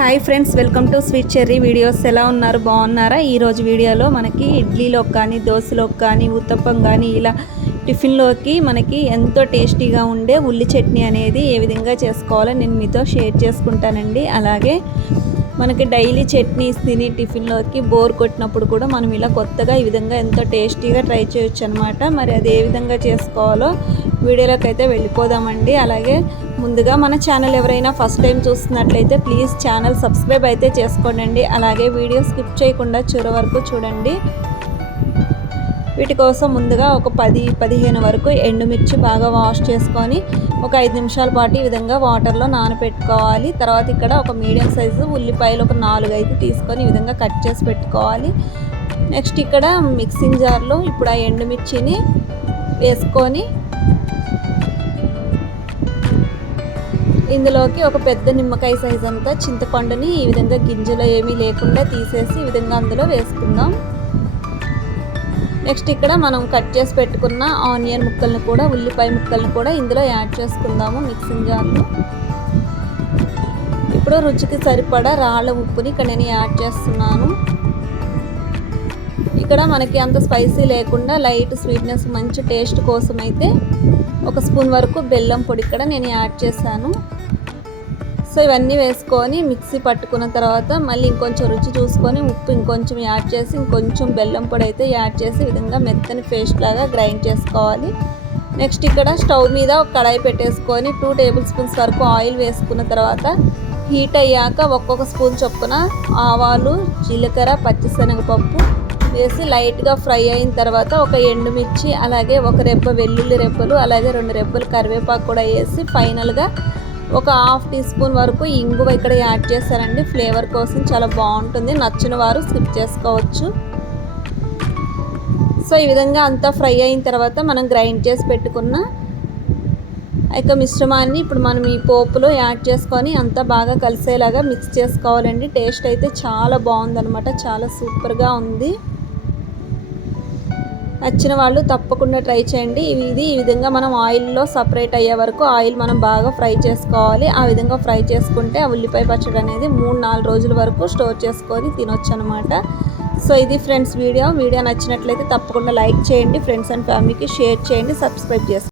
Hi friends, welcome to sweet cherry videos. ఎలా ఉన్నారు? బాగున్నారా? ఈరోజు వీడియోలో మనకి ఇడ్లీలోకి కానీ దోశలోకి కానీ ఉత్తప్పం కానీ ఇలా టిఫిన్లోకి మనకి ఎంతో టేస్టీగా ఉండే ఉల్లి చట్నీ అనేది ఏ విధంగా చేసుకోవాలో నేను మీతో షేర్ చేసుకుంటానండి. అలాగే మనకి డైలీ చట్నీస్ తిని టిఫిన్లోకి బోర్ కొట్టినప్పుడు కూడా మనం ఇలా కొత్తగా ఈ విధంగా ఎంతో టేస్టీగా ట్రై చేయొచ్చు అనమాట. మరి అది ఏ విధంగా చేసుకోవాలో వీడియోలోకి అయితే వెళ్ళిపోదామండి. అలాగే ముందుగా మన ఛానల్ ఎవరైనా ఫస్ట్ టైం చూస్తున్నట్లయితే ప్లీజ్ ఛానల్ సబ్స్క్రైబ్ అయితే చేసుకోండి. అలాగే వీడియో స్కిప్ చేయకుండా చివరి వరకు చూడండి. వీటి కోసం ముందుగా ఒక 10-15 వరకు ఎండుమిర్చి బాగా వాష్ చేసుకొని ఒక 5 నిమిషాల పాటు ఈ విధంగా వాటర్లో నానబెట్టుకోవాలి. తర్వాత ఇక్కడ ఒక మీడియం సైజు ఉల్లిపాయలు ఒక 4 అయితే తీసుకొని ఈ విధంగా కట్ చేసి పెట్టుకోవాలి. నెక్స్ట్ ఇక్కడ మిక్సింగ్ జార్లో ఇప్పుడు ఆ ఎండుమిర్చిని వేసుకొని ఇందులోకి ఒక పెద్ద నిమ్మకాయ సైజ్ అంతా చింతపండుని ఈ విధంగా గింజలు ఏమీ లేకుండా తీసేసి ఈ విధంగా అందులో వేసుకుందాం. నెక్స్ట్ ఇక్కడ మనం కట్ చేసి పెట్టుకున్న ఆనియన్ ముక్కలను కూడా ఉల్లిపాయ ముక్కలను కూడా ఇందులో యాడ్ చేసుకుందాము మిక్సింగ్ జార్లో. ఇప్పుడు రుచికి సరిపడా రాళ్ళ ఉప్పుని ఇక్కడ నేను యాడ్ చేస్తున్నాను. ఇక్కడ మనకి అంత స్పైసీ లేకుండా లైట్ స్వీట్నెస్ మంచి టేస్ట్ కోసం అయితే 1 స్పూన్ వరకు బెల్లం పొడి ఇక్కడ నేను యాడ్ చేశాను. సో ఇవన్నీ వేసుకొని మిక్సీ పట్టుకున్న తర్వాత మళ్ళీ ఇంకొంచెం రుచి చూసుకొని ఉప్పు ఇంకొంచెం యాడ్ చేసి ఇంకొంచెం బెల్లం పొడి అయితే యాడ్ చేసి ఈ విధంగా మెత్తని పేస్ట్ లాగా గ్రైండ్ చేసుకోవాలి. నెక్స్ట్ ఇక్కడ స్టవ్ మీద ఒక కడాయి పెట్టేసుకొని 2 టేబుల్ స్పూన్స్ వరకు ఆయిల్ వేసుకున్న తర్వాత హీట్ అయ్యాక ఒక్కొక్క స్పూన్ చొప్పున ఆవాలు, జీలకర్ర, పచ్చిశనగపప్పు వేసి లైట్గా ఫ్రై అయిన తర్వాత ఒక ఎండుమిర్చి, అలాగే ఒక రెబ్బ వెల్లుల్లి రెబ్బలు, అలాగే 2 రెబ్బలు కరివేపాకు కూడా వేసి ఫైనల్గా ఒక 1/2 టీ స్పూన్ వరకు ఇంగువ ఇక్కడ యాడ్ చేశారండి. ఫ్లేవర్ కోసం చాలా బాగుంటుంది. నచ్చిన వారు స్కిప్ చేసుకోవచ్చు. సో ఈ విధంగా అంతా ఫ్రై అయిన తర్వాత మనం గ్రైండ్ చేసి పెట్టుకున్న ఇక మిశ్రమాన్ని ఇప్పుడు మనం ఈ పోపులో యాడ్ చేసుకొని అంతా బాగా కలిసేలాగా మిక్స్ చేసుకోవాలండి. టేస్ట్ అయితే చాలా బాగుందన్నమాట. చాలా సూపర్గా ఉంది. నచ్చిన వాళ్ళు తప్పకుండా ట్రై చేయండి. ఇది ఈ విధంగా మనం ఆయిల్లో సపరేట్ అయ్యే వరకు ఆయిల్ మనం బాగా ఫ్రై చేసుకోవాలి. ఆ విధంగా ఫ్రై చేసుకుంటే ఆ ఉల్లిపాయ పచ్చడి అనేది 3-4 రోజుల వరకు స్టోర్ చేసుకొని తినొచ్చు అనమాట. సో ఇది ఫ్రెండ్స్ వీడియో నచ్చినట్లయితే తప్పకుండా లైక్ చేయండి. ఫ్రెండ్స్ అండ్ ఫ్యామిలీకి షేర్ చేయండి. సబ్స్క్రైబ్ చేసుకోండి.